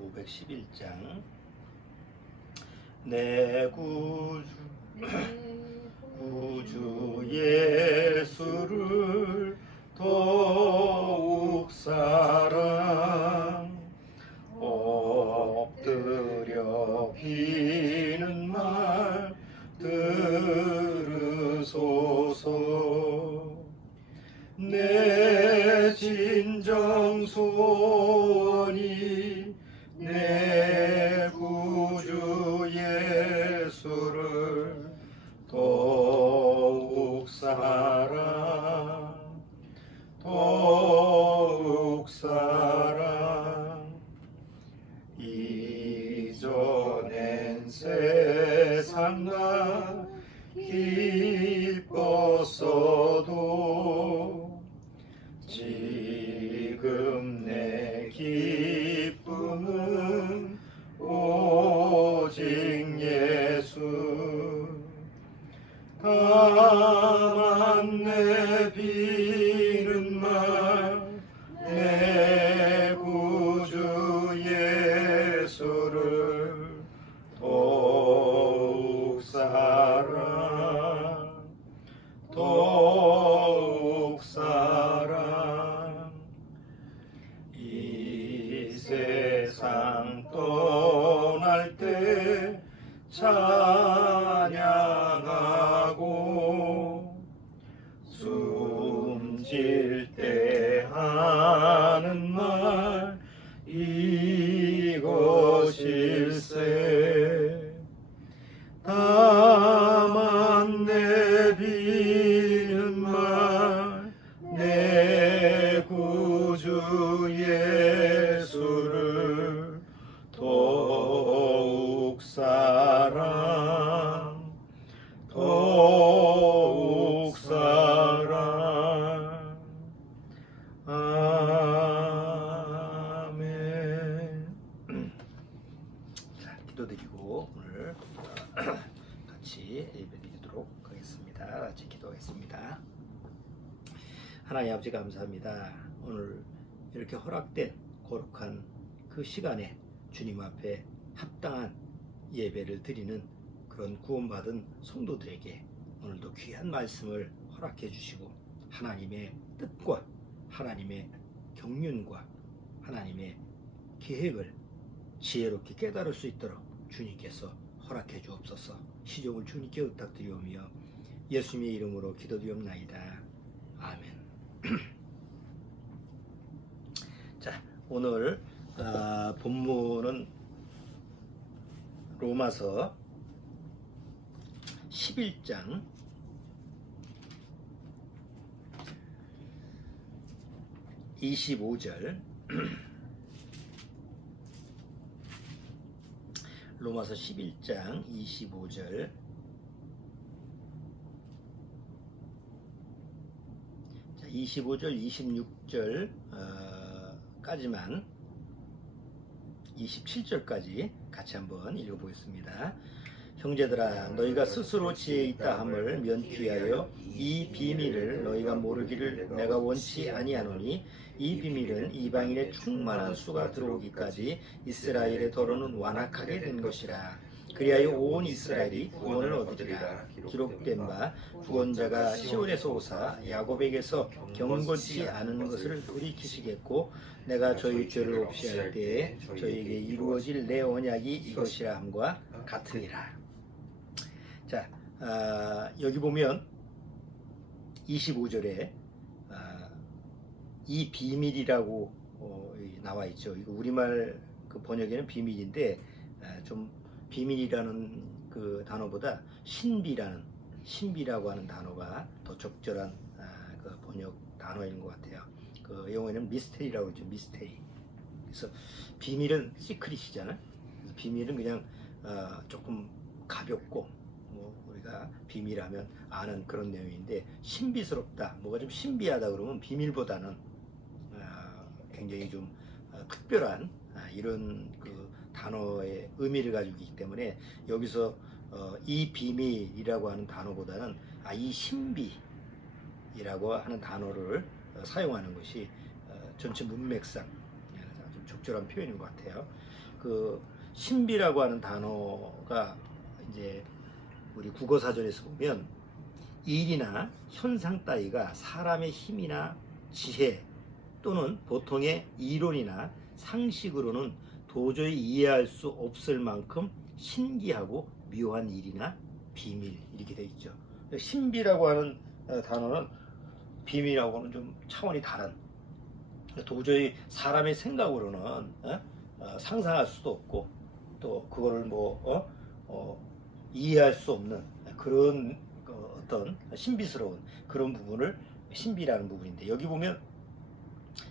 511장 내 구주 예수를 더욱 사랑 엎드려 비는 말 들으소서. 내 진정 소원이 내 구주 예수를 더욱 사랑 이전엔 세상과 기뻤어도 지금 내 기쁨은 오직 예수. 다만 내 비는 말 내 구주 예수를 더욱 사랑 이 세상 떠날 때 찬양하고 숨질 때 하는 말 이것일세. 다만 내 비는 말 내 구주 예수를 더욱 사랑 아멘. 자, 기도드리고 오늘 같이 예배드리도록 하겠습니다. 같이 기도하겠습니다. 하나님 아버지 감사합니다. 오늘 이렇게 허락된 거룩한 그 시간에 주님 앞에 합당한 예배를 드리는 그런 구원받은 성도들에게 오늘도 귀한 말씀을 허락해 주시고 하나님의 뜻과 하나님의 경륜과 하나님의 계획을 지혜롭게 깨달을 수 있도록 주님께서 허락해 주옵소서. 시종을 주님께 부탁드리오며 예수님의 이름으로 기도드리옵나이다. 아멘. 자, 오늘 본문은 로마서 11장 25절 로마서 11장 25절 자, 25절 26절 까지만 27절까지 같이 한번 읽어보겠습니다. 형제들아, 너희가 스스로 지혜 있다 함을 면피하여 이 비밀을 너희가 모르기를 내가 원치 아니하노니 이 비밀은 이방인의 충만한 수가 들어오기까지 이스라엘의 도로는 완악하게 된 것이라. 그리하여 온 이스라엘이 구원을 얻으리라. 기록된 바 구원자가 시온에서 오사 야곱에게서 경건치 않은 것을 돌이키시겠고 내가 저희 죄를 없이 할 때에 저희에게 이루어질 내 언약이 이것이라 함과 같으니라. 자, 여기 보면 25절에 이 비밀이라고 나와 있죠. 이거 우리말 그 번역에는 비밀인데 좀 비밀이라는 그 단어보다 신비라고 하는 단어가 더 적절한 그 번역 단어인 것 같아요. 그 영어에는 미스테리라고 그러죠. 미스테리. 그래서 비밀은 시크릿이잖아요. 그래서 비밀은 그냥 조금 가볍고 우리가 비밀하면 아는 그런 내용인데 신비스럽다, 뭐가 좀 신비하다 그러면 비밀보다는 굉장히 좀 특별한 이런 그 단어의 의미를 가지고 있기 때문에 여기서 이 비밀이라고 하는 단어보다는 이 신비이라고 하는 단어를 사용하는 것이 전체 문맥상 좀 적절한 표현인 것 같아요. 그 신비라고 하는 단어가 이제 우리 국어사전에서 보면 일이나 현상 따위가 사람의 힘이나 지혜 또는 보통의 이론이나 상식으로는 도저히 이해할 수 없을 만큼 신기하고 묘한 일이나 비밀 이렇게 되어 있죠. 신비라고 하는 단어는 비밀하고는 좀 차원이 다른, 도저히 사람의 생각으로는 상상할 수도 없고 또 그거를 이해할 수 없는 그런 어떤 신비스러운 그런 부분을 신비라는 부분인데, 여기 보면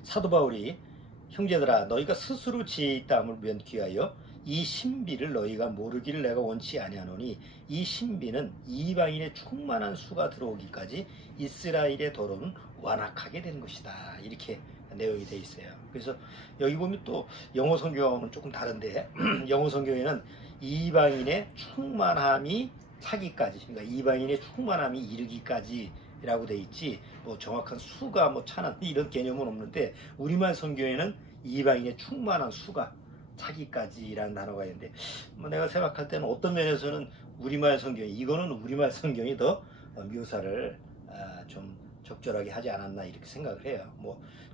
사도 바울이 형제들아 너희가 스스로 지혜 있다함을 면귀하여 이 신비를 너희가 모르기를 내가 원치 아니하노니 이 신비는 이방인의 충만한 수가 들어오기까지 이스라엘의 도로는 완악하게 된 것이다, 이렇게 내용이 되어 있어요. 그래서 여기 보면 또 영어 성경은 조금 다른데 영어 성경에는 이방인의 충만함이 차기까지, 그러니까 이방인의 충만함이 이르기까지 라고 돼 있지, 정확한 수가 차는 이런 개념은 없는데, 우리말 성경에는 이방인의 충만한 수가 차기까지라는 단어가 있는데, 내가 생각할 때는 어떤 면에서는 우리말 성경이, 이거는 우리말 성경이 더 묘사를 좀 적절하게 하지 않았나 이렇게 생각을 해요.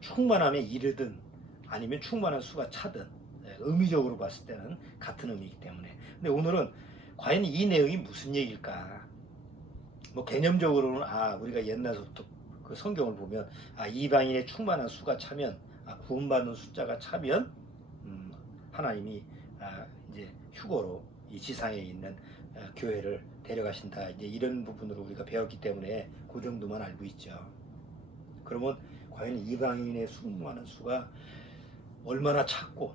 충만함에 이르든 아니면 충만한 수가 차든 의미적으로 봤을 때는 같은 의미이기 때문에. 근데 오늘은 과연 이 내용이 무슨 얘기일까? 개념적으로는 우리가 옛날부터 그 성경을 보면 이방인의 충만한 수가 차면, 구원받는 숫자가 차면 하나님이 이제 휴거로 이 지상에 있는 교회를 데려가신다, 이제 이런 부분으로 우리가 배웠기 때문에 그 정도만 알고 있죠. 그러면 과연 이방인의 충만한 수가 얼마나 찼고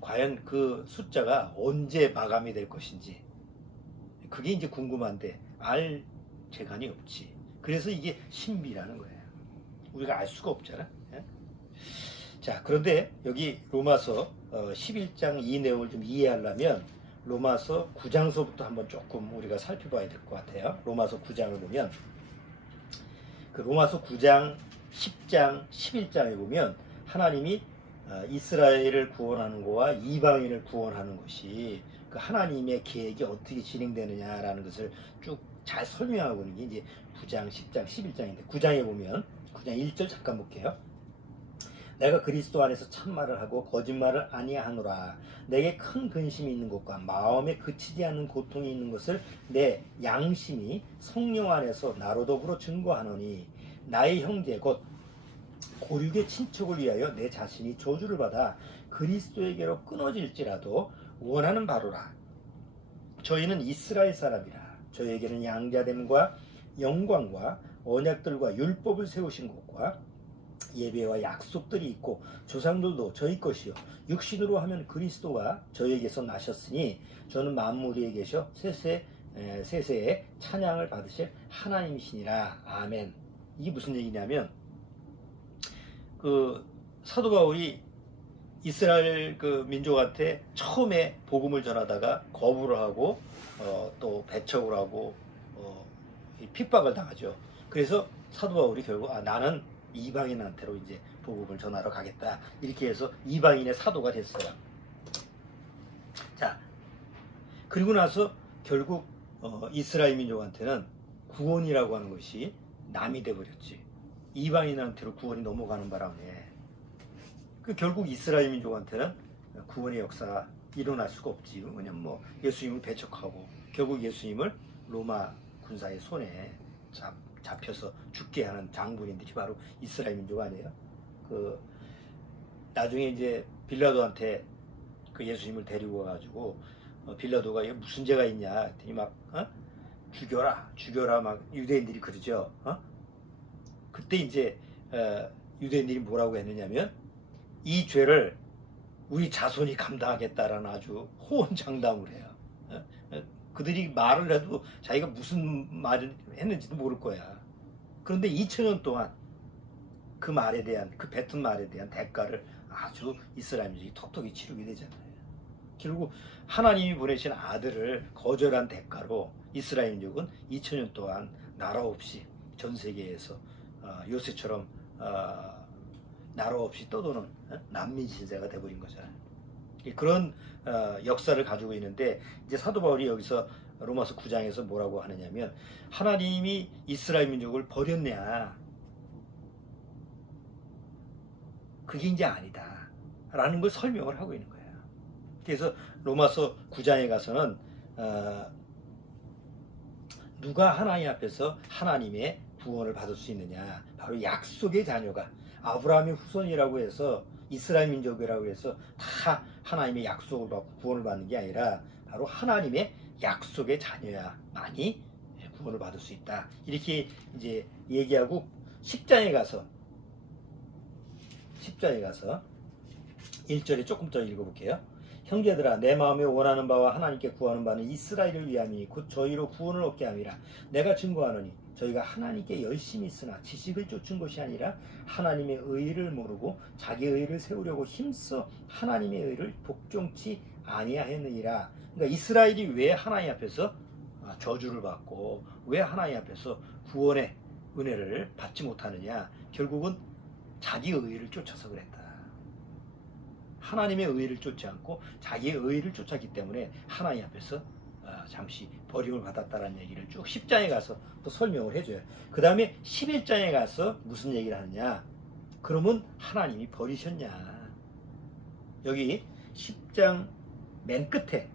과연 그 숫자가 언제 마감이 될 것인지, 그게 이제 궁금한데 알 재간이 없지. 그래서 이게 신비라는 거예요. 우리가 알 수가 없잖아. 자, 그런데 여기 로마서 11장 이 내용을 좀 이해하려면 로마서 9장서부터 한번 조금 우리가 살펴봐야 될 것 같아요. 로마서 9장을 보면, 그 로마서 9장, 10장, 11장에 보면 하나님이 이스라엘을 구원하는 것과 이방인을 구원하는 것이 그 하나님의 계획이 어떻게 진행되느냐라는 것을 쭉 잘 설명하고 있는 게 이제 9장, 10장, 11장인데, 9장에 보면 9장 1절 잠깐 볼게요. 내가 그리스도 안에서 참말을 하고 거짓말을 아니하노라. 내게 큰 근심이 있는 것과 마음에 그치지 않는 고통이 있는 것을 내 양심이 성령 안에서 나로 더불어 증거하노니, 나의 형제 곧 고륙의 친척을 위하여 내 자신이 저주를 받아 그리스도에게로 끊어질지라도 원하는 바로라. 저희는 이스라엘 사람이라. 저희에게는 양자됨과 영광과 언약들과 율법을 세우신 것과 예배와 약속들이 있고 조상들도 저희 것이요 육신으로 하면 그리스도가 저희에게서 나셨으니 저는 만물 위에 계셔 세세에 찬양을 받으실 하나님이시니라. 아멘. 이게 무슨 얘기냐면, 그 사도 바울이 이스라엘 그 민족한테 처음에 복음을 전하다가 거부를 하고 또 배척을 하고 핍박을 당하죠. 그래서 사도 바울이 결국 나는 이방인한테로 이제 복음을 전하러 가겠다, 이렇게 해서 이방인의 사도가 됐어요. 자, 그리고 나서 결국 이스라엘 민족한테는 구원이라고 하는 것이 남이 돼버렸지. 이방인한테로 구원이 넘어가는 바람에 결국 이스라엘 민족한테는 구원의 역사가 일어날 수가 없지. 왜냐면 예수님을 배척하고 결국 예수님을 로마 군사의 손에 잡혀서 죽게 하는 장본인들이 바로 이스라엘 민족 아니에요. 나중에 이제 빌라도한테 그 예수님을 데리고 와가지고 빌라도가 무슨 죄가 있냐 했더니 죽여라 막 유대인들이 그러죠. 그때 이제 유대인들이 뭐라고 했느냐면, 이 죄를 우리 자손이 감당하겠다라는 아주 호언장담을 해요. 그들이 말을 해도 자기가 무슨 말을 했는지도 모를 거야. 그런데 2000년 동안 그 말에 대한, 그 뱉은 말에 대한 대가를 아주 이스라엘 민족이 톡톡히 치르게 되잖아요. 결국 하나님이 보내신 아들을 거절한 대가로 이스라엘 민족은 2000년 동안 나라 없이 전 세계에서 요새처럼 나라 없이 떠도는 난민 신세가 돼버린 거잖아요. 그런 역사를 가지고 있는데, 이제 사도 바울이 여기서 로마서 9장에서 뭐라고 하느냐면, 하나님이 이스라엘 민족을 버렸냐, 그게 이제 아니다 라는 걸 설명을 하고 있는 거예요. 그래서 로마서 9장에 가서는 누가 하나님 앞에서 하나님의 구원을 받을 수 있느냐, 바로 약속의 자녀가, 아브라함의 후손이라고 해서 이스라엘 민족이라고 해서 다 하나님의 약속을 받고 구원을 받는 게 아니라 바로 하나님의 약속의 자녀야만이 구원을 받을 수 있다, 이렇게 이제 얘기하고 10장에 가서 1절에 조금 더 읽어볼게요. 형제들아, 내 마음에 원하는 바와 하나님께 구하는 바는 이스라엘을 위함이니 곧 저희로 구원을 얻게 함이라. 내가 증거하노니 저희가 하나님께 열심히 있으나 지식을 쫓은 것이 아니라 하나님의 의를 모르고 자기 의를 세우려고 힘써 하나님의 의를 복종치 아니하였느니라. 그러니까 이스라엘이 왜 하나님 앞에서 저주를 받고 왜 하나님 앞에서 구원의 은혜를 받지 못하느냐, 결국은 자기 의를 쫓아서 그랬다. 하나님의 의를 쫓지 않고 자기의 의를 쫓았기 때문에 하나님 앞에서 잠시 버림을 받았다는 얘기를 쭉 10장에 가서 또 설명을 해줘요. 그 다음에 11장에 가서 무슨 얘기를 하느냐, 그러면 하나님이 버리셨냐. 여기 10장 맨 끝에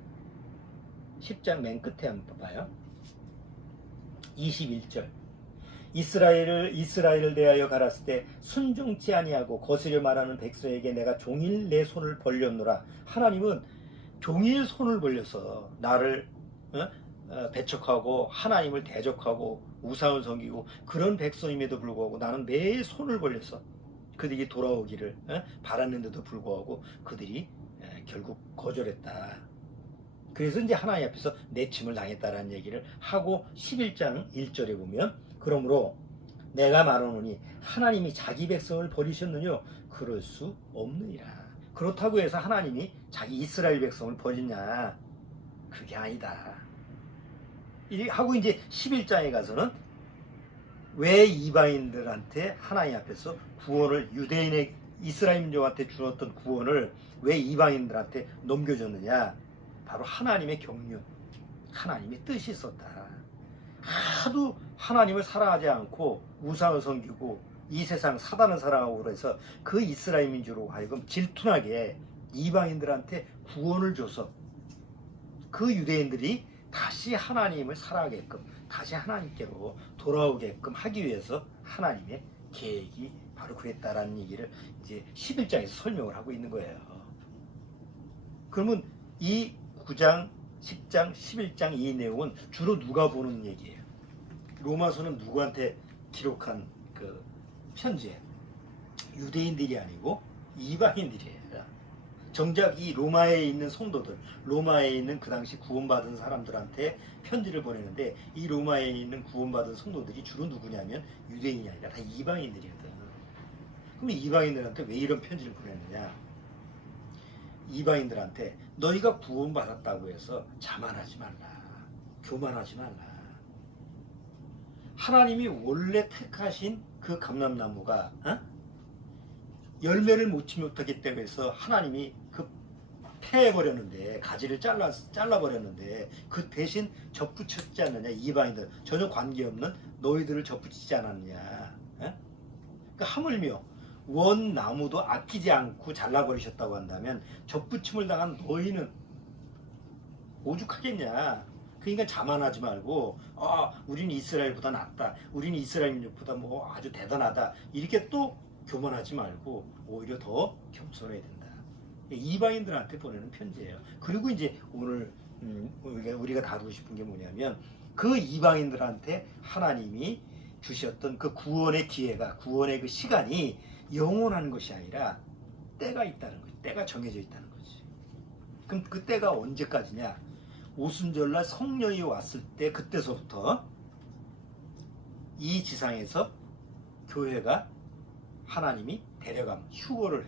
한번 봐요. 21절. 이스라엘을 대하여 가랐을 때 순종치 아니하고 거스려 말하는 백성에게 내가 종일 내 손을 벌렸노라. 하나님은 종일 손을 벌려서 나를 배척하고 하나님을 대적하고 우상을 섬기고 그런 백성임에도 불구하고 나는 매일 손을 벌려서 그들이 돌아오기를 바랐는데도 불구하고 그들이 결국 거절했다. 그래서 이제 하나님 앞에서 내침을 당했다라는 얘기를 하고 11장 1절에 보면, 그러므로 내가 말하노니 하나님이 자기 백성을 버리셨느냐, 그럴 수 없느니라. 그렇다고 해서 하나님이 자기 이스라엘 백성을 버리냐, 그게 아니다. 하고 이제 11장에 가서는 왜 이방인들한테 하나님 앞에서 구원을, 유대인의 이스라엘 민족한테 주었던 구원을 왜 이방인들한테 넘겨줬느냐, 바로 하나님의 경륜, 하나님의 뜻이 있었다. 하도 하나님을 사랑하지 않고 우상을 섬기고 이 세상 사단을 사랑하고 그래서 그 이스라엘 민족으로 하여금 질투나게 이방인들한테 구원을 줘서 그 유대인들이 다시 하나님을 사랑하게끔, 다시 하나님께로 돌아오게끔 하기 위해서 하나님의 계획이 바로 그랬다라는 얘기를 이제 11장에서 설명을 하고 있는 거예요. 그러면 이 9장, 10장, 11장 이 내용은 주로 누가 보는 얘기예요? 로마서는 누구한테 기록한 그 편지예요? 유대인들이 아니고 이방인들이에요. 정작 이 로마에 있는 성도들, 로마에 있는 그 당시 구원받은 사람들한테 편지를 보내는데, 이 로마에 있는 구원받은 성도들이 주로 누구냐면 유대인이 아니라 다 이방인들이거든. 그럼 이방인들한테 왜 이런 편지를 보냈느냐? 이방인들한테 너희가 구원받았다고 해서 자만하지 말라, 교만하지 말라. 하나님이 원래 택하신 그 감람나무가 열매를 맺지 못하기 때문에 하나님이 그 패해버렸는데, 가지를 잘라버렸는데 그 대신 접붙였지 않느냐. 이방인들 전혀 관계없는 너희들을 접붙이지 않았느냐. 그러니까 하물며 원 나무도 아끼지 않고 잘라버리셨다고 한다면 접붙임을 당한 너희는 오죽하겠냐. 그러니까 자만하지 말고 우리는 이스라엘보다 낫다, 우리는 이스라엘 민족보다 뭐 아주 대단하다, 이렇게 또 교만하지 말고 오히려 더 겸손해야 된다. 이방인들한테 보내는 편지예요. 그리고 이제 오늘 우리가 다루고 싶은 게 뭐냐면, 그 이방인들한테 하나님이 주셨던 그 구원의 기회가, 구원의 그 시간이 영원한 것이 아니라 때가 있다는 거지. 때가 정해져 있다는 거지. 그럼 그 때가 언제까지냐? 오순절날 성령이 왔을 때, 그때서부터 이 지상에서 교회가 하나님이 데려감, 휴거를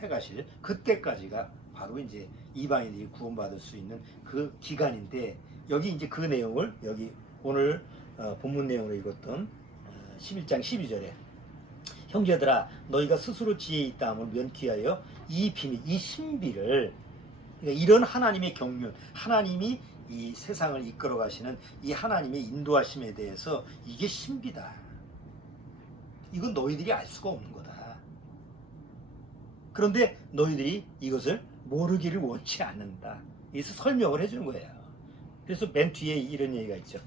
해가실 그때까지가 바로 이제 이방인들이 구원받을 수 있는 그 기간인데, 여기 이제 그 내용을 여기 오늘 본문 내용으로 읽었던 11장 12절에 형제들아, 너희가 스스로 지혜 있다 함을 면키하여 이 비밀, 이 신비를 그러니까 이런 하나님의 경륜, 하나님이 이 세상을 이끌어 가시는 이 하나님의 인도하심에 대해서 이게 신비다. 이건 너희들이 알 수가 없는 거다. 그런데 너희들이 이것을 모르기를 원치 않는다. 그래서 설명을 해주는 거예요. 그래서 맨 뒤에 이런 얘기가 있죠.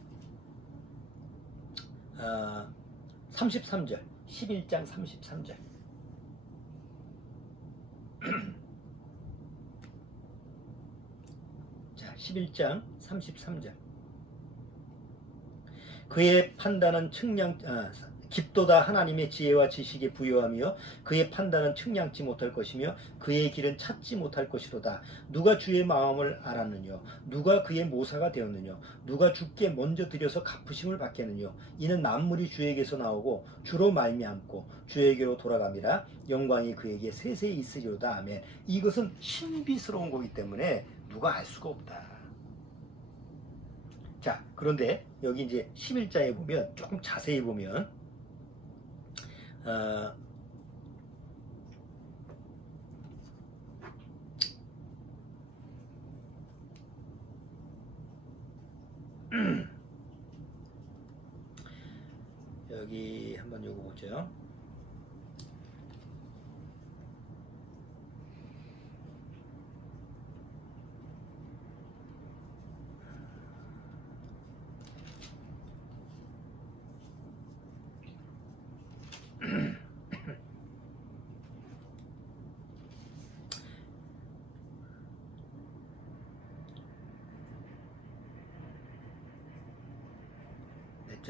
33절, 11장 33절. 자, 11장 33절. 그의 판단은 깊도다 하나님의 지혜와 지식에 부여하며 그의 판단은 측량치 못할 것이며 그의 길은 찾지 못할 것이로다. 누가 주의 마음을 알았느냐? 누가 그의 모사가 되었느냐? 누가 주께 먼저 드려서 갚으심을 받겠느냐? 이는 만물이 주에게서 나오고 주로 말미암고 주에게로 돌아갑니다. 영광이 그에게 세세히 있으리로다. 아멘. 이것은 신비스러운 거기 때문에 누가 알 수가 없다. 자, 그런데 여기 이제 11장에 보면 조금 자세히 보면 여기 한번 읽어보죠.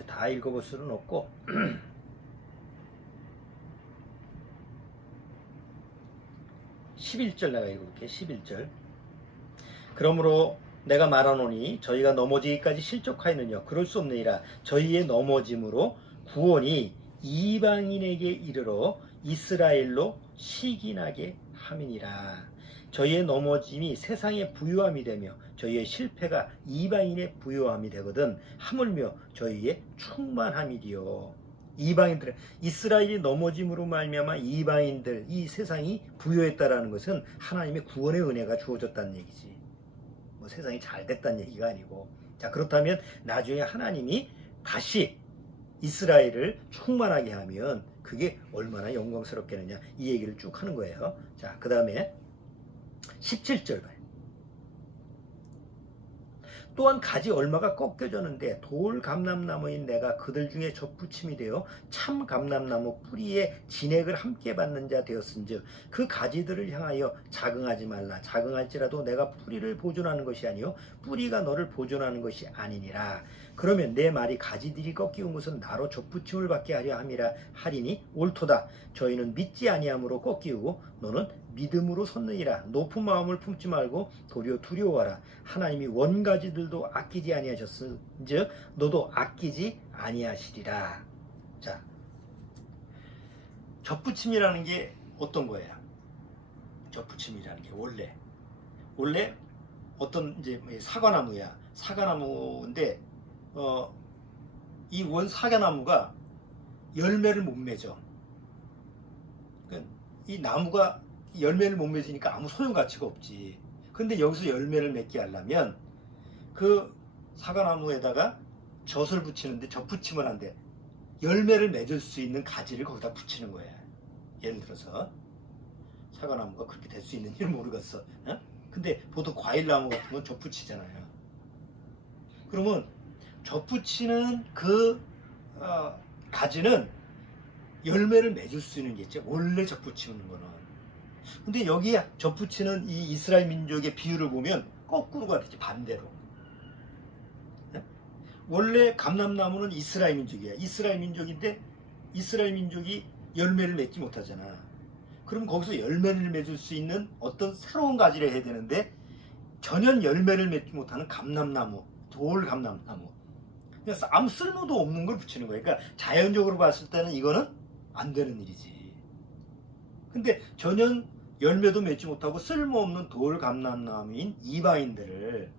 다 읽어볼 수는 없고 11절 내가 읽어볼게. 11절. 그러므로 내가 말하노니 저희가 넘어지기까지 실족하였느냐? 그럴 수 없느니라. 저희의 넘어짐으로 구원이 이방인에게 이르러 이스라엘로 시기나게 함이니라. 저희의 넘어짐이 세상의 부요함이 되며 저희의 실패가 이방인의 부요함이 되거든 하물며 저희의 충만함이리요. 이방인들, 이스라엘이 넘어짐으로 말미암아 이방인들, 이 세상이 부요했다라는 것은 하나님의 구원의 은혜가 주어졌다는 얘기지. 뭐 세상이 잘 됐다는 얘기가 아니고. 자, 그렇다면 나중에 하나님이 다시 이스라엘을 충만하게 하면 그게 얼마나 영광스럽겠느냐, 이 얘기를 쭉 하는 거예요. 자, 그 다음에 17절 봐요. 또한 가지 얼마가 꺾여졌는데 돌 감람나무인 내가 그들 중에 접붙임이 되어 참 감람나무 뿌리에 진액을 함께 받는 자 되었은즉 그 가지들을 향하여 자긍하지 말라. 자긍할지라도 내가 뿌리를 보존하는 것이 아니요 뿌리가 너를 보존하는 것이 아니니라. 그러면 내 말이 가지들이 꺾이운 것은 나로 접붙임을 받게 하려 함이라 하리니 옳도다. 저희는 믿지 아니함으로 꺾이고 너는 믿음으로 섰느니라. 높은 마음을 품지 말고 도리어 두려워하라. 하나님이 원가지들도 아끼지 아니하셨은즉 너도 아끼지 아니하시리라. 자, 접붙임이라는 게 어떤 거예요? 접붙임이라는 게 원래 어떤 이제 사과나무야. 사과나무인데 이 원 사과나무가 열매를 못 맺어. 그러니까 이 나무가 열매를 못 맺으니까 아무 소용가치가 없지. 근데 여기서 열매를 맺게 하려면 그 사과나무에다가 젖을 붙이는데 접붙이면 안 돼. 열매를 맺을 수 있는 가지를 거기다 붙이는 거야. 예를 들어서 사과나무가 그렇게 될 수 있는지는 모르겠어. 근데 보통 과일나무 같은 건 접붙이잖아요. 그러면 접붙이는 그 가지는 열매를 맺을 수 있는 게 있죠. 원래 접붙이는 거는. 근데 여기에 접붙이는 이 이스라엘 민족의 비유를 보면 거꾸로가 되지. 반대로. 원래 감람나무는 이스라엘 민족이야. 이스라엘 민족인데 이스라엘 민족이 열매를 맺지 못하잖아. 그럼 거기서 열매를 맺을 수 있는 어떤 새로운 가지를 해야 되는데 전혀 열매를 맺지 못하는 감람나무, 돌 감람나무. 그래서 아무 쓸모도 없는 걸 붙이는 거야. 그러니까 자연적으로 봤을 때는 이거는 안 되는 일이지. 근데 전혀 열매도 맺지 못하고 쓸모없는 돌 감람나무인 이방인들을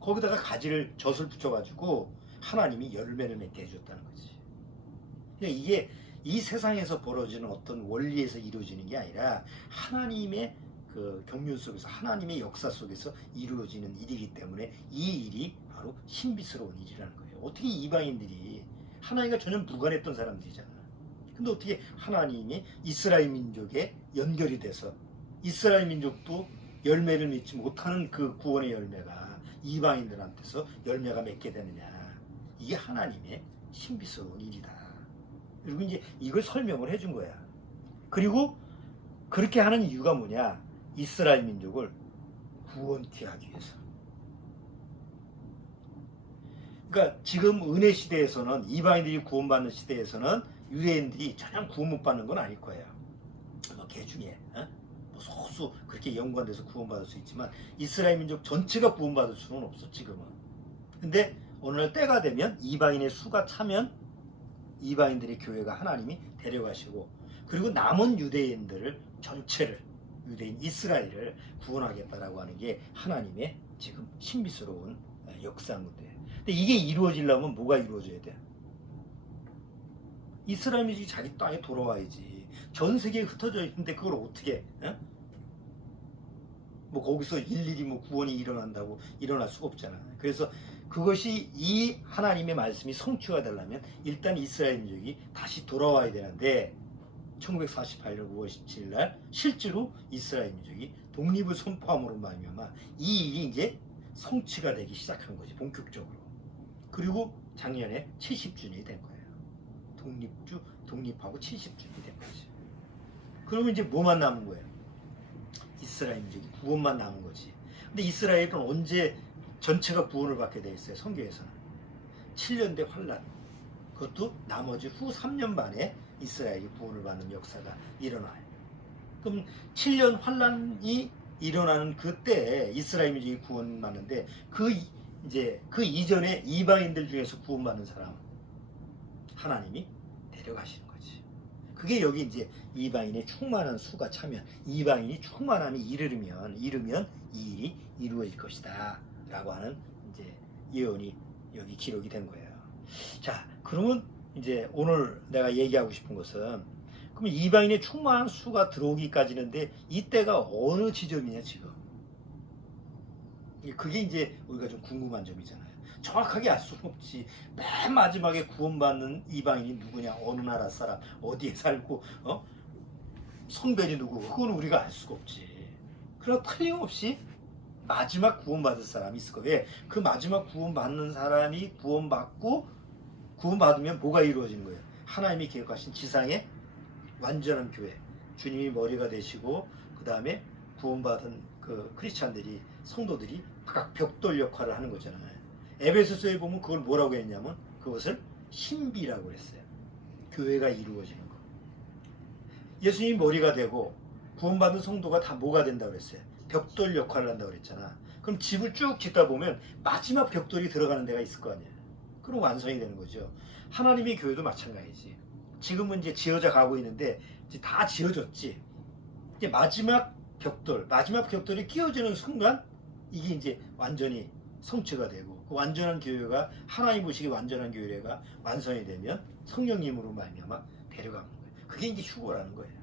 거기다가 가지를 젖을 붙여가지고 하나님이 열매를 맺게 해줬다는 거지. 그러니까 이게 이 세상에서 벌어지는 어떤 원리에서 이루어지는 게 아니라 하나님의 그 경륜 속에서 하나님의 역사 속에서 이루어지는 일이기 때문에 이 일이 바로 신비스러운 일이라는 거예요. 어떻게 이방인들이 하나님과 전혀 무관했던 사람들이잖아. 근데 어떻게 하나님이 이스라엘 민족에 연결이 돼서 이스라엘 민족도 열매를 맺지 못하는 그 구원의 열매가 이방인들한테서 열매가 맺게 되느냐. 이게 하나님의 신비스러운 일이다. 그리고 이제 이걸 설명을 해준 거야. 그리고 그렇게 하는 이유가 뭐냐? 이스라엘 민족을 구원케 하기 위해서. 그러니까 지금 은혜 시대에서는 이방인들이 구원받는 시대에서는 유대인들이 전혀 구원 못 받는 건 아닐 거예요. 뭐 개중에 뭐 소수 그렇게 연관돼서 구원받을 수 있지만 이스라엘 민족 전체가 구원받을 수는 없어 지금은. 근데 어느 날 때가 되면 이방인의 수가 차면 이방인들의 교회가 하나님이 데려가시고 그리고 남은 유대인들을 전체를 유대인 이스라엘을 구원하겠다라고 하는 게 하나님의 지금 신비스러운 역사인 건데. 근데 이게 이루어지려면 뭐가 이루어져야 돼? 이스라엘 민족이 자기 땅에 돌아와야지. 전 세계에 흩어져 있는데 그걸 어떻게? 뭐 거기서 일일이 뭐 구원이 일어난다고 일어날 수가 없잖아. 그래서 그것이 이 하나님의 말씀이 성취가 되려면 일단 이스라엘 민족이 다시 돌아와야 되는데 1948년 5월 17일 날 실제로 이스라엘 민족이 독립을 선포함으로 말미암아 이 일이 이제 성취가 되기 시작한 거지 본격적으로. 그리고 작년에 70주년이 된 거예요. 독립하고 70주년이 된 거지. 그러면 이제 뭐만 남은 거예요? 이스라엘 민족이 구원만 남은 거지. 근데 이스라엘은 언제 전체가 구원을 받게 돼 있어요? 성경에서는 7년대 환란. 그것도 나머지 후 3년 만에 이스라엘이 구원을 받는 역사가 일어나요. 그럼 7년 환란이 일어나는 그때 이스라엘 민족이 구원받는데 그 이전에 이방인들 중에서 구원받는 사람 하나님이 데려가시는 거지. 그게 여기 이제 이방인의 충만한 수가 차면 이방인이 충만함이 이르면 이 일이 이루어질 것이다 라고 하는 이제 예언이 여기 기록이 된 거예요. 자, 그러면 이제 오늘 내가 얘기하고 싶은 것은 그럼 이방인의 충만한 수가 들어오기까지는데 이때가 어느 지점이냐 지금. 그게 이제 우리가 좀 궁금한 점이잖아요. 정확하게 알 수는 없지. 맨 마지막에 구원받는 이방인이 누구냐, 어느 나라 사람, 어디에 살고, 성별이 누구고, 그건 우리가 알 수가 없지. 그러나 틀림없이 마지막 구원받을 사람이 있을 거예요. 왜? 그 마지막 구원받는 사람이 구원받으면 뭐가 이루어지는 거예요? 하나님이 계획하신 지상의 완전한 교회, 주님이 머리가 되시고 그 다음에 구원받은 그 크리스찬들이 성도들이 각각 벽돌 역할을 하는 거잖아요. 에베소서에 보면 그걸 뭐라고 했냐면 그것을 신비라고 했어요. 교회가 이루어지는 거. 예수님이 머리가 되고 구원받은 성도가 다 뭐가 된다고 그랬어요? 벽돌 역할을 한다고 그랬잖아. 그럼 집을 쭉 짓다 보면 마지막 벽돌이 들어가는 데가 있을 거 아니에요. 그럼 완성이 되는 거죠. 하나님의 교회도 마찬가지지. 지금은 이제 지어져 가고 있는데 이제 다 지어졌지. 이제 마지막 벽돌이 끼워지는 순간 이게 이제 완전히 성취가 되고 그 완전한 교회가 하나님 보시기 완전한 교회가 완성이 되면 성령님으로 말미암아 데려가는 거예요. 그게 이제 휴거라는 거예요.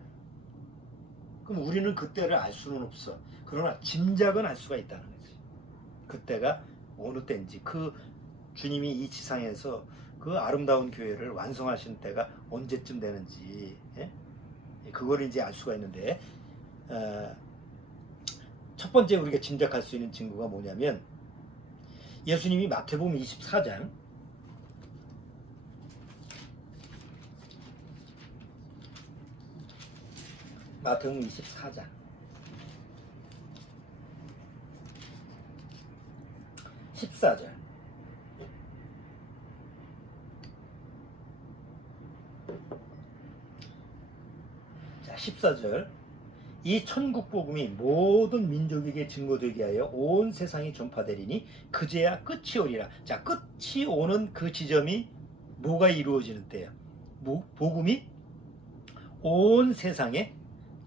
그럼 우리는 그때를 알 수는 없어. 그러나 짐작은 알 수가 있다는 거지. 그때가 어느 때인지 그 주님이 이 지상에서 그 아름다운 교회를 완성하신 때가 언제쯤 되는지 그걸 이제 알 수가 있는데 첫 번째 우리가 짐작할 수 있는 증거가 뭐냐면 예수님이 마태복음 24장 마태복음 24장 14절 자 14절 이 천국 복음이 모든 민족에게 증거되게 하여 온 세상에 전파되리니 그제야 끝이 오리라. 자, 끝이 오는 그 지점이 뭐가 이루어지는 때야? 복음이 온 세상에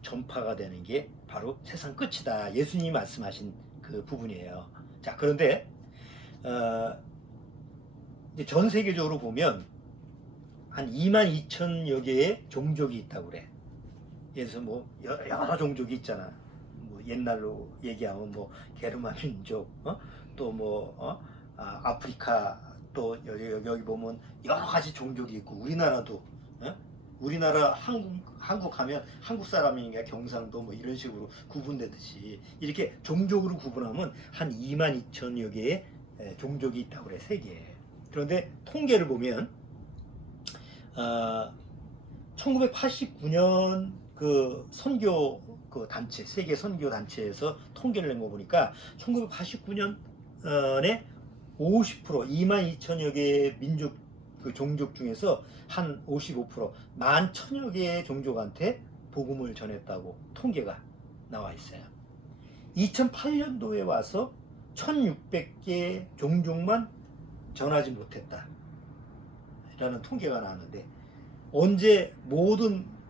전파가 되는 게 바로 세상 끝이다. 예수님이 말씀하신 그 부분이에요. 자, 그런데 이제 전 세계적으로 보면 한 22,000여 개의 종족이 있다고 그래. 예를 들어서 뭐 여러 종족이 있잖아. 뭐 옛날로 얘기하면 뭐 게르만 민족, 또 뭐 아프리카, 또 여기 보면 여러 가지 종족이 있고, 우리나라도 우리나라 한국 하면 한국 사람이니까 경상도 뭐 이런 식으로 구분되듯이 이렇게 종족으로 구분하면 한 22,000여 개의 종족이 있다고 그래, 세계에. 그런데 통계를 보면 1989년 그 선교 그 단체, 세계 선교 단체에서 통계를 낸 거 보니까 1989년에 50% 22,000여 개의 민족 그 종족 중에서 한 55% 11,000여 개의 종족한테 복음을 전했다고 통계가 나와 있어요. 2008년도에 와서 1,600개 종족만 전하지 못했다 라는 통계가 나왔는데, 언제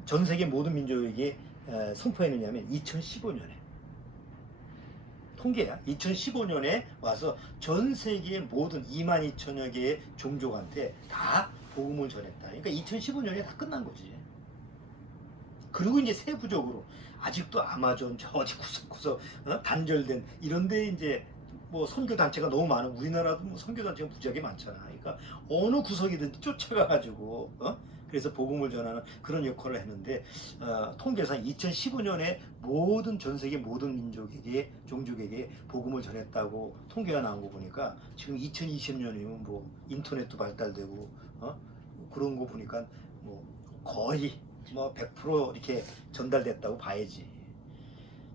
전 세계 모든 민족에게 선포했느냐면 2015년에 통계야. 2015년에 와서 전 세계 모든 22,000여 개의 종족한테 다 복음을 전했다. 그러니까 2015년에 다 끝난 거지. 그리고 이제 세부적으로 아직도 아마존 저 어디 구석구석 단절된 이런데 이제 뭐 선교 단체가 너무 많은, 우리나라도 뭐 선교 단체가 무지하게 많잖아. 그러니까 어느 구석이든지 쫓아가가지고 그래서 복음을 전하는 그런 역할을 했는데, 통계상 2015년에 모든 전 세계 모든 민족에게 종족에게 복음을 전했다고 통계가 나온 거 보니까 지금 2020년이면 뭐 인터넷도 발달되고 그런 거 보니까 뭐 거의 뭐 100% 이렇게 전달됐다고 봐야지.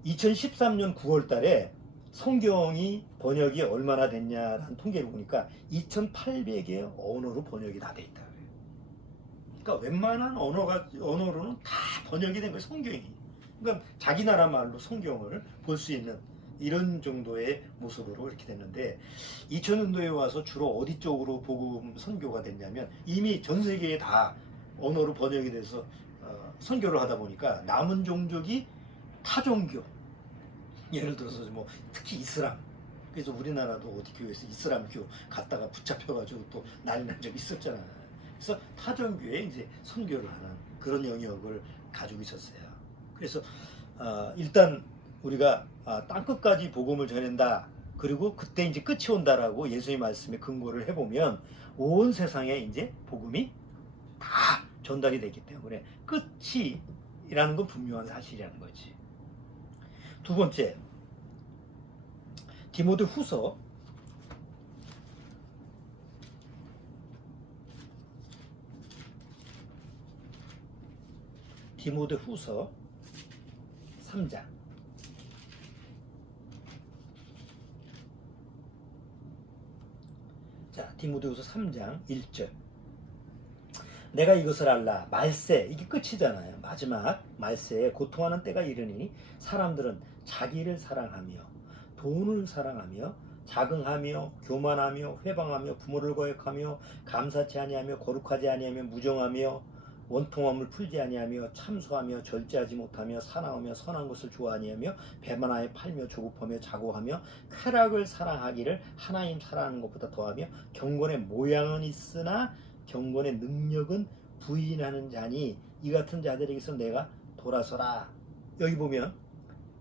2013년 9월 달에 성경이 번역이 얼마나 됐냐라는 통계를 보니까 2,800의 언어로 번역이 다 돼 있다. 그러니까 웬만한 언어로는 다 번역이 된 거예요, 성경이. 그러니까 자기 나라 말로 성경을 볼 수 있는 이런 정도의 모습으로 이렇게 됐는데, 2000년도에 와서 주로 어디 쪽으로 복음 선교가 됐냐면, 이미 전 세계에 다 언어로 번역이 돼서 선교를 하다 보니까 남은 종족이 타종교, 예를 들어서 뭐 특히 이슬람. 그래서 우리나라도 어디 교회에서 이슬람교 갔다가 붙잡혀가지고 또 난리 난 적이 있었잖아요. 그래서 타종교에 이제 선교를 하는 그런 영역을 가지고 있었어요. 그래서 일단 우리가 땅끝까지 복음을 전한다. 그리고 그때 이제 끝이 온다라고 예수의 말씀에 근거를 해보면 온 세상에 이제 복음이 다 전달이 됐기 때문에 끝이라는 건 분명한 사실이라는 거지. 두 번째, 디모데후서 3장. 자, 디모데후서 3장 1절. 내가 이것을 알라. 말세, 이게 끝이잖아요. 마지막 말세에 고통하는 때가 이르니 사람들은 자기를 사랑하며 돈을 사랑하며 자긍하며 교만하며 회방하며 부모를 거역하며 감사치 아니하며 거룩하지 아니하며 무정하며 원통함을 풀지 아니하며 참소하며 절제하지 못하며 사나우며 선한 것을 좋아하니하며 배만하여 팔며 조급하며 자고하며 쾌락을 사랑하기를 하나님 사랑하는 것보다 더하며 경건의 모양은 있으나 경건의 능력은 부인하는 자니 이 같은 자들에게서 내가 돌아서라. 여기 보면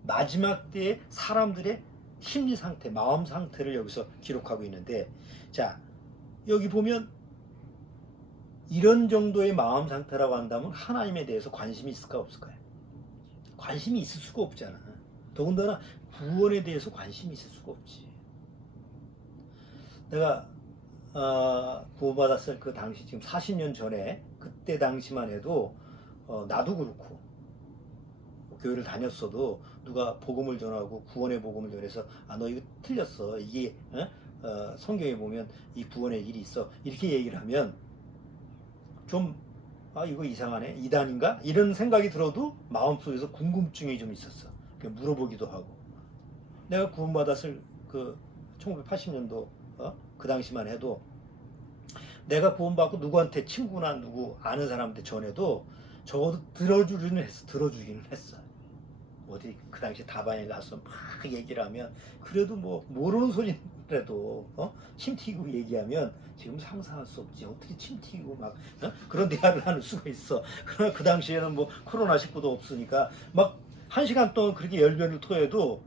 마지막 때의 사람들의 심리 상태, 마음 상태를 여기서 기록하고 있는데, 자, 여기 보면 이런 정도의 마음 상태라고 한다면 하나님에 대해서 관심이 있을까 없을까요? 관심이 있을 수가 없잖아. 더군다나 구원에 대해서 관심이 있을 수가 없지. 내가 구원받았을 그 당시, 지금 40년 전에 그때 당시만 해도 나도 그렇고 교회를 다녔어도 누가 복음을 전하고 구원의 복음을 전해서 너 이거 틀렸어, 이게 성경에 보면 이 구원의 길이 있어, 이렇게 얘기를 하면 좀 이거 이상하네, 이단인가? 이런 생각이 들어도 마음속에서 궁금증이 좀 있었어. 물어보기도 하고. 내가 구원받았을 그 1980년도 그 당시만 해도 내가 구원받고 누구한테, 친구나 누구 아는 사람한테 전해도 적어도 들어주기는 했어. 어디 그 당시 다방에 가서 막 얘기를 하면 그래도 뭐 모르는 소리라도 침 튀기고 얘기하면 지금 상상할 수 없지. 어떻게 침 튀기고 막 그런 대화를 하는 수가 있어. 그러나 그 당시에는 뭐 코로나19도 없으니까 막 한 시간 동안 그렇게 열변을 토해도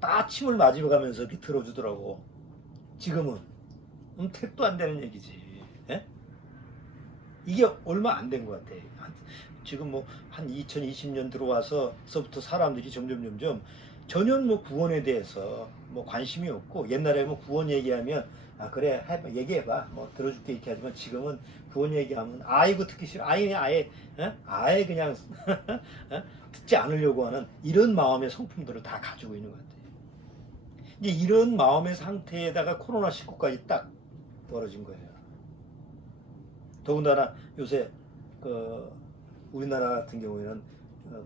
다 침을 맞으면서 이렇게 들어주더라고. 지금은 택도 안 되는 얘기지. 예? 이게 얼마 안 된 것 같아. 지금 뭐 한 2020년 들어와서부터 사람들이 점점 전혀 뭐 구원에 대해서 뭐 관심이 없고, 옛날에 뭐 구원 얘기하면 아 그래 얘기해봐 뭐 들어줄게 이렇게 하지만, 지금은 구원 얘기하면 아이고 듣기 싫어, 아예 그냥 듣지 않으려고 하는 이런 마음의 성품들을 다 가지고 있는 것 같아요. 이제 이런 마음의 상태에다가 코로나19까지 딱 벌어진 거예요. 더군다나 요새 우리나라 같은 경우에는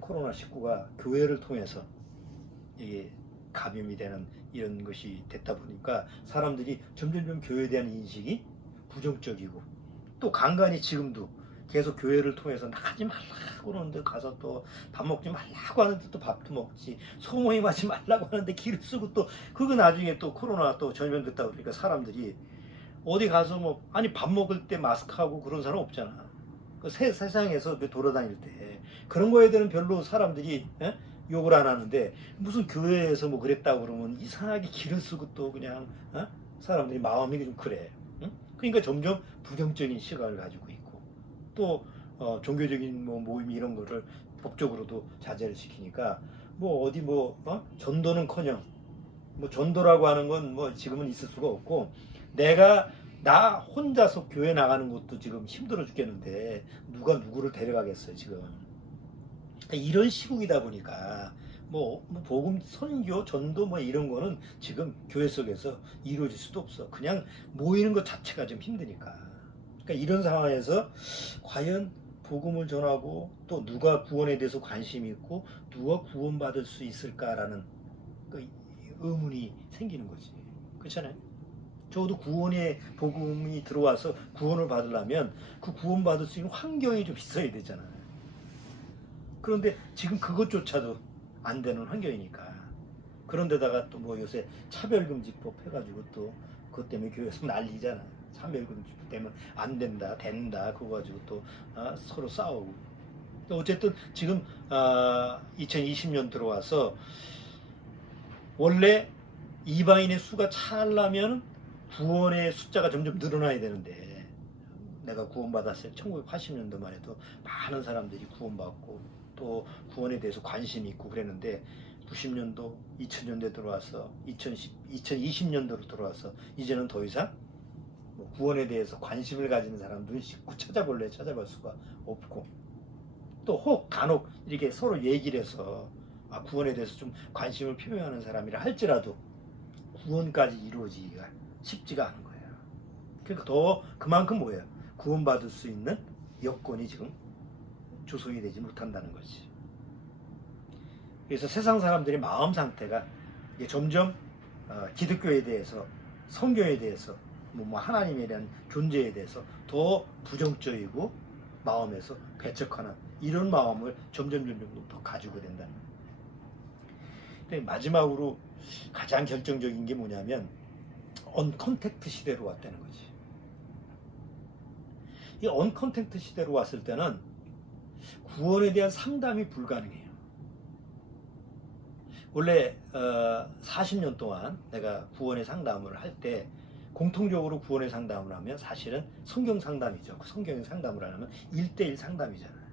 코로나19가 교회를 통해서 이게 감염이 되는 이런 것이 됐다 보니까 사람들이 점점 교회에 대한 인식이 부정적이고, 또 간간히 지금도 계속 교회를 통해서 나가지 말라고 그러는데 가서 또 밥 먹지 말라고 하는데 또 밥도 먹지, 소모임 하지 말라고 하는데 길을 쓰고, 또 그거 나중에 또 코로나 또 전염됐다 보니까 사람들이 어디 가서 뭐 아니 밥 먹을 때 마스크하고 그런 사람 없잖아. 세상에서 돌아다닐 때 그런 거에 대해서는 별로 사람들이 욕을 안 하는데, 무슨 교회에서 뭐 그랬다고 그러면 이상하게 길을 쓰고 또 그냥 사람들이 마음이 좀 그래. 응? 그러니까 점점 부정적인 시각을 가지고 있고, 또 종교적인 뭐 모임 이런 거를 법적으로도 자제를 시키니까 뭐 어디 전도는커녕 뭐 전도라고 하는 건 뭐 지금은 있을 수가 없고, 나 혼자서 교회 나가는 것도 지금 힘들어 죽겠는데 누가 누구를 데려가겠어요 지금. 이런 시국이다 보니까 뭐 복음 선교 전도 뭐 이런 거는 지금 교회 속에서 이루어질 수도 없어. 그냥 모이는 것 자체가 좀 힘드니까. 그러니까 이런 상황에서 과연 복음을 전하고 또 누가 구원에 대해서 관심이 있고 누가 구원받을 수 있을까라는 그 의문이 생기는 거지. 그렇잖아요. 적어도 구원의 복음이 들어와서 구원을 받으려면 그 구원받을 수 있는 환경이 좀 있어야 되잖아요. 그런데 지금 그것조차도 안 되는 환경이니까. 그런데다가 또 뭐 요새 차별금지법 해가지고 또 그것 때문에 교회에서 난리잖아. 차별금지법 때문에 안 된다, 된다, 그거 가지고 또 서로 싸우고. 어쨌든 지금 2020년 들어와서 원래 이방인의 수가 차려면 구원의 숫자가 점점 늘어나야 되는데, 내가 구원받았을 1980년도만 해도 많은 사람들이 구원받고 또 구원에 대해서 관심이 있고 그랬는데, 90년도, 2000년도에 들어와서 2020년도로 들어와서 이제는 더 이상 뭐 구원에 대해서 관심을 가지는 사람 눈 씻고 찾아볼 수가 없고, 또 혹 간혹 이렇게 서로 얘기를 해서 구원에 대해서 좀 관심을 표명하는 사람이라 할지라도 구원까지 이루어지기가 쉽지가 않은 거예요. 그러니까 그만큼 뭐예요? 구원받을 수 있는 여건이 지금 조성이 되지 못한다는 거지. 그래서 세상 사람들의 마음 상태가 이게 점점 기독교에 대해서, 성경에 대해서, 뭐 하나님에 대한 존재에 대해서 더 부정적이고 마음에서 배척하는 이런 마음을 점점 더 가지고 된다는 거예요. 근데 마지막으로 가장 결정적인 게 뭐냐면 언컨택트 시대로 왔다는 거지. 이 언컨택트 시대로 왔을 때는 구원에 대한 상담이 불가능해요. 원래 40년 동안 내가 구원의 상담을 할 때 공통적으로 구원의 상담을 하면 사실은 성경 상담이죠. 그 성경의 상담을 하면 1대1 상담이잖아요.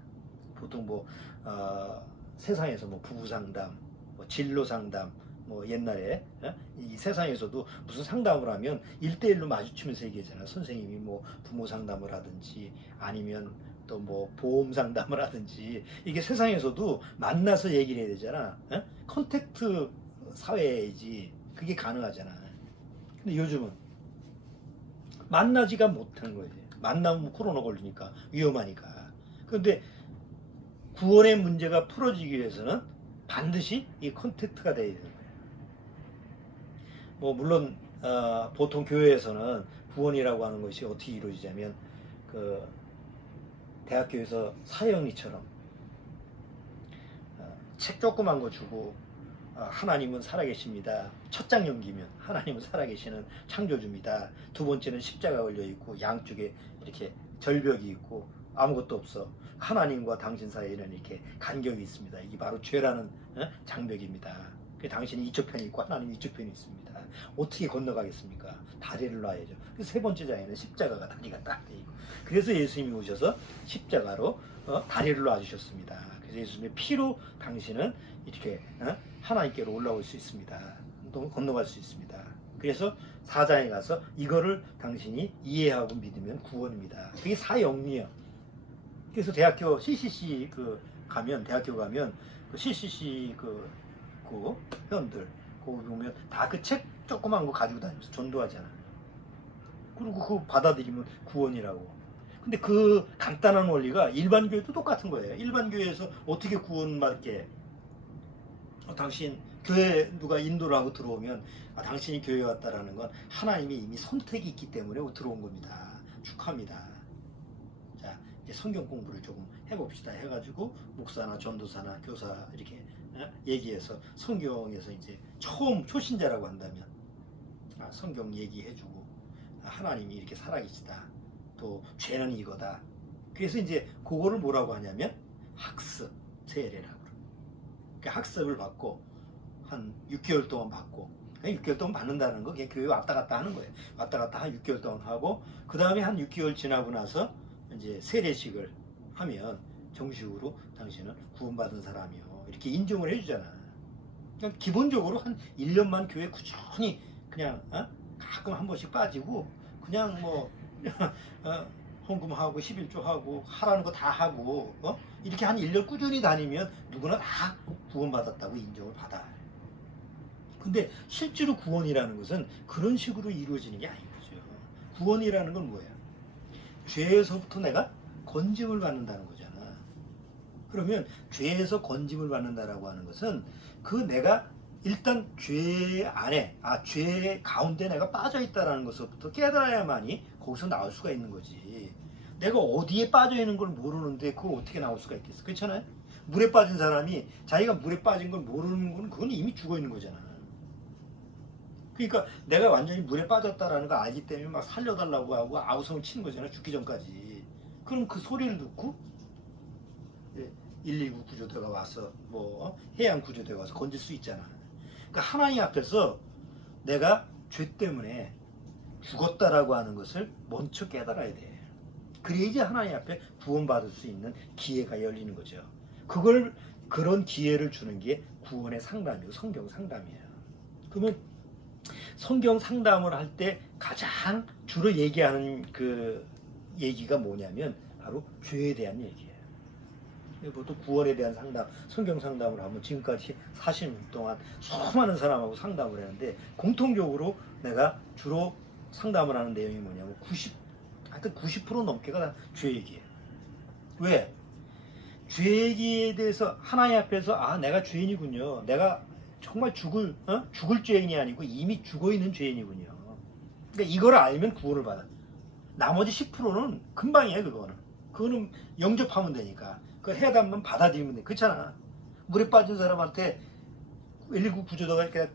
보통 세상에서 부부 상담, 진로 상담, 옛날에 이 세상에서도 무슨 상담을 하면 1대1로 마주치면서 얘기하잖아요. 선생님이 부모 상담을 하든지 아니면 또 보험 상담을 하든지, 이게 세상에서도 만나서 얘기를 해야 되잖아. 컨택트 사회이지 그게 가능하잖아. 근데 요즘은 만나지가 못하는 거예요. 만나면 코로나 걸리니까 위험하니까. 그런데 구원의 문제가 풀어지기 위해서는 반드시 이 컨택트가 돼야 되는 거예요. 물론 보통 교회에서는 구원이라고 하는 것이 어떻게 이루어지냐면 대학교에서 사형리처럼 책 조그만 거 주고 하나님은 살아계십니다. 첫 장 넘기면 하나님은 살아계시는 창조주입니다. 두 번째는 십자가 걸려 있고 양쪽에 이렇게 절벽이 있고 아무것도 없어. 하나님과 당신 사이에는 이렇게 간격이 있습니다. 이게 바로 죄라는 장벽입니다. 당신이 이쪽 편이 있고 하나님이 이쪽 편이 있습니다. 어떻게 건너가겠습니까? 다리를 놔야죠. 세 번째 장에는 십자가가 다리가 딱 돼 있고, 그래서 예수님이 오셔서 십자가로 다리를 놔주셨습니다. 그래서 예수님의 피로 당신은 이렇게 하나님께로 올라올 수 있습니다. 또 건너갈 수 있습니다. 그래서 4장에 가서 이거를 당신이 이해하고 믿으면 구원입니다. 그게 사영리예요. 그래서 대학교 CCC 대학교 가면 그 CCC 그 회원들 거기 보면 다 그 책 조그만 거 가지고 다니면서 전도하잖아. 그리고 그거 받아들이면 구원이라고. 근데 그 간단한 원리가 일반 교회도 똑같은 거예요. 일반 교회에서 어떻게 구원받게? 당신 교회 누가 인도를 하고 들어오면 당신이 교회 왔다라는 건 하나님이 이미 선택이 있기 때문에 들어온 겁니다. 축하합니다. 자, 이제 성경 공부를 조금 해봅시다. 해가지고 목사나 전도사나 교사 이렇게 얘기해서 성경에서 이제 처음 초신자라고 한다면 성경 얘기해주고 하나님이 이렇게 살아계시다. 또 죄는 이거다. 그래서 이제 그거를 뭐라고 하냐면 학습 세례라고. 그러니까 학습을 받고 한 6개월 동안 받고, 6개월 동안 받는다는 거 그냥 교회 왔다 갔다 하는 거예요. 왔다 갔다 한 6개월 동안 하고 그 다음에 한 6개월 지나고 나서 이제 세례식을 하면 정식으로 당신은 구원받은 사람이요 이렇게 인정을 해주잖아. 그러니까 기본적으로 한 1년만 교회 꾸준히 그냥 가끔 한 번씩 빠지고 그냥 뭐 헌금하고 11조하고 하라는 거 다 하고 이렇게 한 1년 꾸준히 다니면 누구나 다 구원받았다고 인정을 받아. 근데 실제로 구원이라는 것은 그런 식으로 이루어지는 게 아닌 거죠. 구원이라는 건 뭐예요? 죄에서부터 내가 건짐을 받는다는 거잖아. 그러면 죄에서 건짐을 받는다라고 하는 것은 그 내가 일단 죄 안에, 죄 가운데 내가 빠져 있다라는 것부터 깨달아야만이 거기서 나올 수가 있는 거지. 내가 어디에 빠져 있는 걸 모르는데 그걸 어떻게 나올 수가 있겠어? 그렇잖아요? 물에 빠진 사람이 자기가 물에 빠진 걸 모르는 건 그건 이미 죽어 있는 거잖아. 그러니까 내가 완전히 물에 빠졌다라는 걸 알기 때문에 막 살려달라고 하고 아우성을 치는 거잖아. 죽기 전까지. 그럼 그 소리를 듣고 119 구조대가 와서 해양 구조대가 와서 건질 수 있잖아. 그러니까 하나님 앞에서 내가 죄 때문에 죽었다라고 하는 것을 먼저 깨달아야 돼. 그래야지 하나님 앞에 구원받을 수 있는 기회가 열리는 거죠. 그런 기회를 주는 게 구원의 상담이고 성경 상담이에요. 그러면 성경 상담을 할 때 가장 주로 얘기하는 그 얘기가 뭐냐면 바로 죄에 대한 얘기예요. 보통 구원에 대한 상담, 성경 상담을 하면 지금까지 40년 동안 수많은 사람하고 상담을 했는데 공통적으로 내가 주로 상담을 하는 내용이 뭐냐면 90% 넘게가 다 죄 얘기예요. 왜? 죄 얘기에 대해서 하나님 앞에서 내가 죄인이군요. 내가 정말 죽을 죄인이 아니고 이미 죽어있는 죄인이군요. 그러니까 이걸 알면 구원을 받아. 나머지 10%는 금방이에요. 그거는 영접하면 되니까. 그 해답만 받아들이면 돼. 그렇잖아. 물에 빠진 사람한테 119 구조대가 이렇게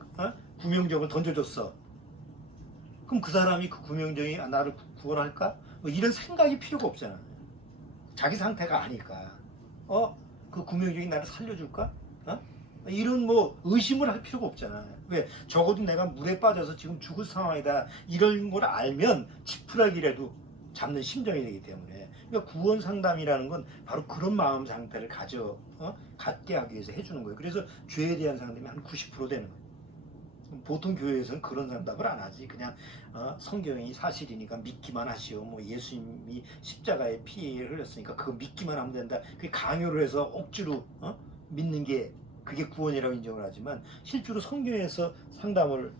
구명정을 던져줬어. 그럼 그 사람이 그 구명정이 나를 구원할까? 이런 생각이 필요가 없잖아. 자기 상태가 아니까. 그 구명정이 나를 살려줄까? 이런 의심을 할 필요가 없잖아. 왜? 적어도 내가 물에 빠져서 지금 죽을 상황이다. 이런 걸 알면 지푸라기라도 잡는 심정이 되기 때문에. 그러니까 구원 상담이라는 건 바로 그런 마음 상태를 갖게 하기 위해서 해주는 거예요. 그래서 죄에 대한 상담이 한 90% 되는 거예요. 보통 교회에서는 그런 상담을 안 하지. 그냥 성경이 사실이니까 믿기만 하시오. 예수님이 십자가에 피 흘렸으니까 그거 믿기만 하면 된다. 그게 강요를 해서 억지로 믿는 게 그게 구원이라고 인정을 하지만 실제로 성경에서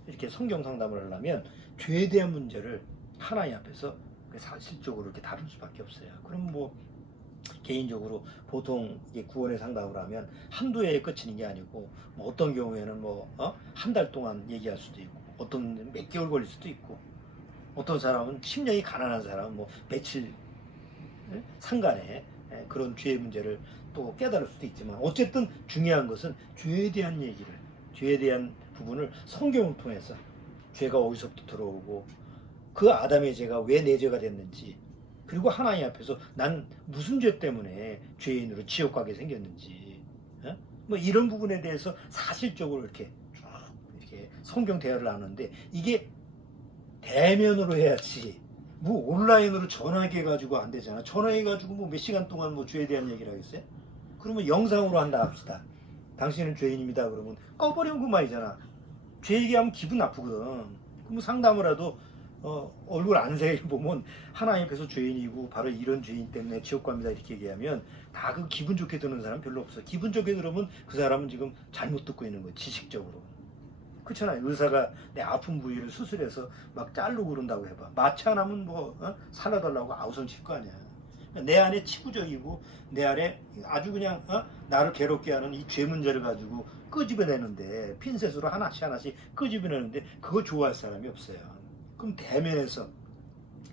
이렇게 성경 상담을 하려면 죄에 대한 문제를 하나님 앞에서 사실적으로 이렇게 다룰 수밖에 없어요. 그럼 개인적으로 보통 구원의 상담을 하면 한두 해에 그치는 게 아니고 어떤 경우에는 한 달 동안 얘기할 수도 있고 어떤 몇 개월 걸릴 수도 있고 어떤 사람은 심령이 가난한 사람은 며칠 상간에 그런 죄의 문제를 또 깨달을 수도 있지만 어쨌든 중요한 것은 죄에 대한 얘기를, 죄에 대한 부분을 성경을 통해서 죄가 어디서부터 들어오고 그 아담의 죄가 왜 내 죄가 됐는지 그리고 하나님 앞에서 난 무슨 죄 때문에 죄인으로 지옥 가게 생겼는지, 뭐 이런 부분에 대해서 사실적으로 이렇게 쭉 이렇게 성경 대화를 나누는데, 이게 대면으로 해야지 뭐 온라인으로 전화기 해가지고 안 되잖아. 전화해가지고 뭐 몇 시간 동안 뭐 죄에 대한 얘기를 하겠어요? 그러면 영상으로 한다 합시다. 당신은 죄인입니다. 그러면 꺼버리면 그만이잖아. 죄 얘기하면 기분 나쁘거든. 그럼 상담을 해도 얼굴 안색을 보면 하나님 앞에서 죄인이고 바로 이런 죄인 때문에 지옥 갑니다 이렇게 얘기하면 다 그 기분 좋게 듣는 사람 별로 없어. 기분 좋게 들으면 그 사람은 지금 잘못 듣고 있는 거야, 지식적으로. 그렇잖아요. 의사가 내 아픈 부위를 수술해서 막 자르고 그런다고 해봐. 마취 안 하면 뭐 살려달라고 아우성 칠 거 아니야. 내 안에 치부적이고 내 안에 아주 그냥 나를 괴롭게 하는 이 죄 문제를 가지고 끄집어내는데, 핀셋으로 하나씩 하나씩 끄집어내는데 그거 좋아할 사람이 없어요. 그럼 대면에서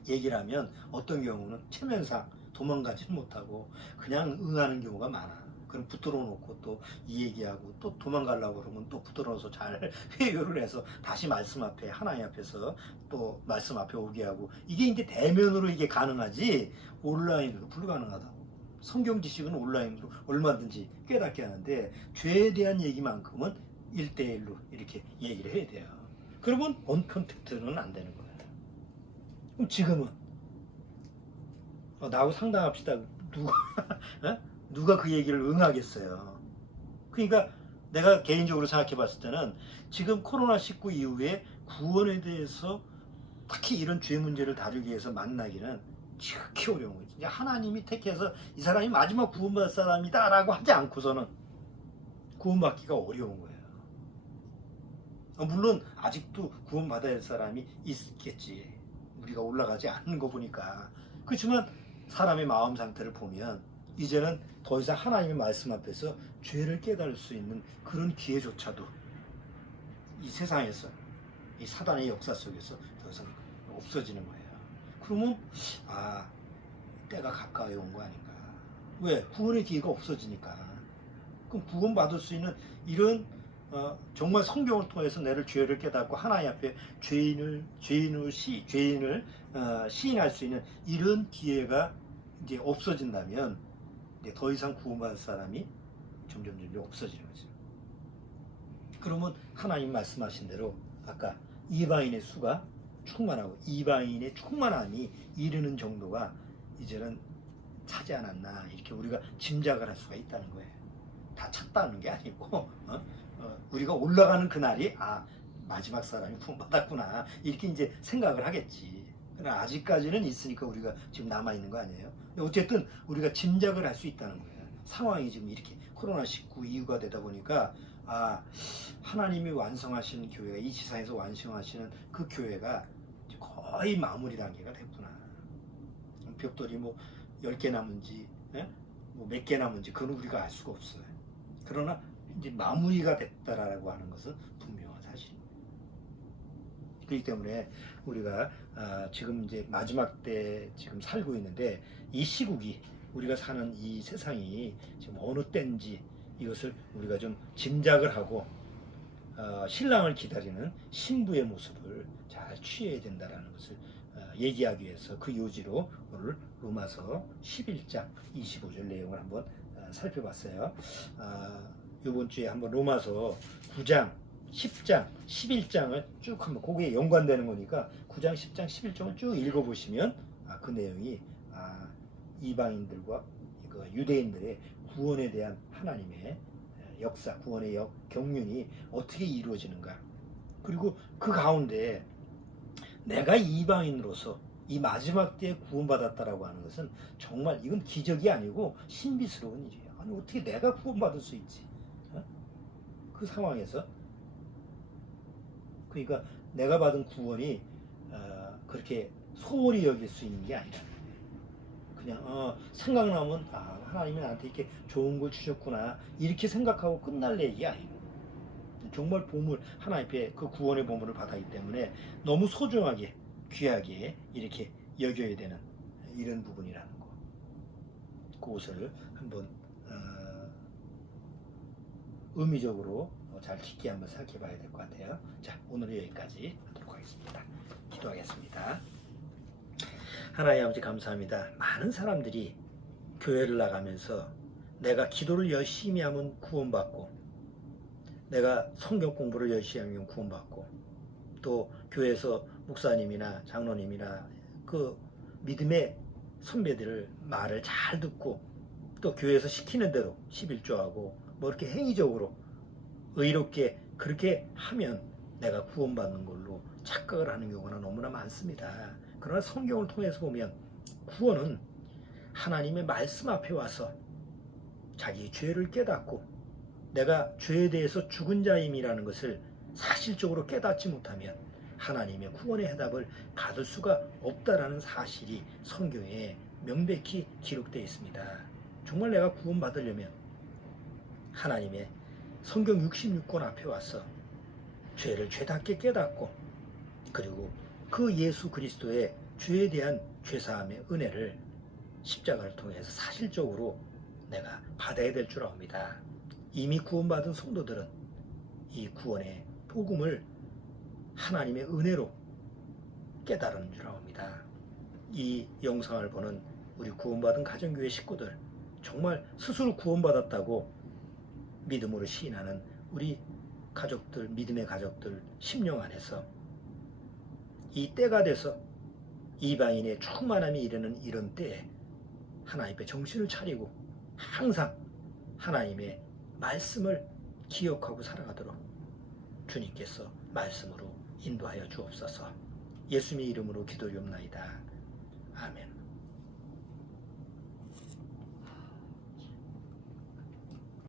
얘기를 하면 어떤 경우는 체면상 도망가지는 못하고 그냥 응하는 경우가 많아. 그럼 붙들어 놓고 또 이 얘기하고 또 도망가려고 그러면 또 붙들어서 잘 회유를 해서 다시 말씀 앞에, 하나님 앞에서 또 말씀 앞에 오게 하고, 이게 이제 대면으로 이게 가능하지 온라인으로 불가능하다고. 성경 지식은 온라인으로 얼마든지 깨닫게 하는데 죄에 대한 얘기만큼은 1대1로 이렇게 얘기를 해야 돼요. 그러면 언컨택트는 안 되는 거예요. 그럼 지금은 나하고 상담합시다. 누가 그 얘기를 응하겠어요. 그러니까 내가 개인적으로 생각해 봤을 때는 지금 코로나19 이후에 구원에 대해서 특히 이런 죄 문제를 다루기 위해서 만나기는 지극히 어려운 거지. 이제 하나님이 택해서 이 사람이 마지막 구원받을 사람이다 라고 하지 않고서는 구원받기가 어려운 거예요. 물론 아직도 구원받아야 할 사람이 있겠지. 우리가 올라가지 않는 거 보니까. 그렇지만 사람의 마음 상태를 보면 이제는 더 이상 하나님의 말씀 앞에서 죄를 깨달을 수 있는 그런 기회조차도 이 세상에서, 이 사단의 역사 속에서 더 이상 없어지는 거예요. 그러면 때가 가까이 온 거 아닌가. 왜? 구원의 기회가 없어지니까. 그럼 구원받을 수 있는 이런 정말 성경을 통해서 내를 죄를 깨닫고 하나님 앞에 죄인을 시인할 수 있는 이런 기회가 이제 없어진다면 이제 더 이상 구원받을 사람이 점점 없어지는 거죠. 그러면 하나님 말씀하신 대로 아까 이방인의 수가 충만하고 이방인의 충만함이 이르는 정도가 이제는 차지 않았나, 이렇게 우리가 짐작을 할 수가 있다는 거예요. 다 찼다는 게 아니고 우리가 올라가는 그날이 마지막 사람이 구원받았구나 이렇게 이제 생각을 하겠지. 그러나 아직까지는 있으니까 우리가 지금 남아있는 거 아니에요. 어쨌든 우리가 짐작을 할 수 있다는 거예요. 상황이 지금 이렇게 코로나19 이유가 되다 보니까 하나님이 완성하시는 교회가, 이 지상에서 완성하시는 그 교회가 거의 마무리 단계가 됐구나. 벽돌이 뭐 10개 남은지 뭐 몇 개 남은지 그건 우리가 알 수가 없어요. 그러나 이제 마무리가 됐다라고 하는 것은 분명한 사실입니다. 그렇기 때문에 우리가 지금 이제 마지막 때 지금 살고 있는데, 이 시국이, 우리가 사는 이 세상이 지금 어느 때인지 이것을 우리가 좀 짐작을 하고 신랑을 기다리는 신부의 모습을 잘 취해야 된다라는 것을 얘기하기 위해서 그 요지로 오늘 로마서 11장 25절 내용을 한번 살펴봤어요. 이번 주에 한번 로마서 9장, 10장, 11장을 쭉 한번, 거기에 연관되는 거니까 9장, 10장, 11장을 쭉 읽어보시면 그 내용이 이방인들과 유대인들의 구원에 대한 하나님의 역사, 구원의 경륜이 어떻게 이루어지는가, 그리고 그 가운데 내가 이방인으로서 이 마지막 때에 구원받았다라고 하는 것은 정말 이건 기적이 아니고 신비스러운 일이에요. 아니 어떻게 내가 구원받을 수 있지? 그 상황에서, 그러니까 내가 받은 구원이 그렇게 소홀히 여길 수 있는 게 아니라, 그냥 생각나면 하나님이 나한테 이렇게 좋은 걸 주셨구나 이렇게 생각하고 끝날 얘기 아니고, 정말 보물, 하나님의 그 구원의 보물을 받았기 때문에 너무 소중하게, 귀하게 이렇게 여겨야 되는 이런 부분이라는 거, 그것을 한번 의미적으로 잘 깊게 한번 생각해 봐야 될 것 같아요. 자, 오늘은 여기까지 하도록 하겠습니다. 기도하겠습니다. 하나님 아버지 감사합니다. 많은 사람들이 교회를 나가면서 내가 기도를 열심히 하면 구원받고, 내가 성경 공부를 열심히 하면 구원받고, 또 교회에서 목사님이나 장로님이나 그 믿음의 선배들을 말을 잘 듣고, 또 교회에서 시키는 대로 11조하고 뭐 이렇게 행위적으로 의롭게 그렇게 하면 내가 구원받는 걸로 착각을 하는 경우가 너무나 많습니다. 그러나 성경을 통해서 보면 구원은 하나님의 말씀 앞에 와서 자기 죄를 깨닫고, 내가 죄에 대해서 죽은 자임이라는 것을 사실적으로 깨닫지 못하면 하나님의 구원의 해답을 받을 수가 없다라는 사실이 성경에 명백히 기록되어 있습니다. 정말 내가 구원받으려면 하나님의 성경 66권 앞에 와서 죄를 죄답게 깨닫고, 그리고 그 예수 그리스도의 죄에 대한 죄사함의 은혜를 십자가를 통해서 사실적으로 내가 받아야 될 줄 압니다. 이미 구원받은 성도들은 이 구원의 복음을 하나님의 은혜로 깨달은 줄 압니다. 이 영상을 보는 우리 구원받은 가정교회 식구들, 정말 스스로 구원받았다고 믿음으로 시인하는 우리 가족들, 믿음의 가족들 심령 안에서 이 때가 돼서 이방인의 충만함이 이르는 이런 때에 하나님 앞에 정신을 차리고 항상 하나님의 말씀을 기억하고 살아가도록 주님께서 말씀으로 인도하여 주옵소서. 예수님의 이름으로 기도리옵나이다. 아멘.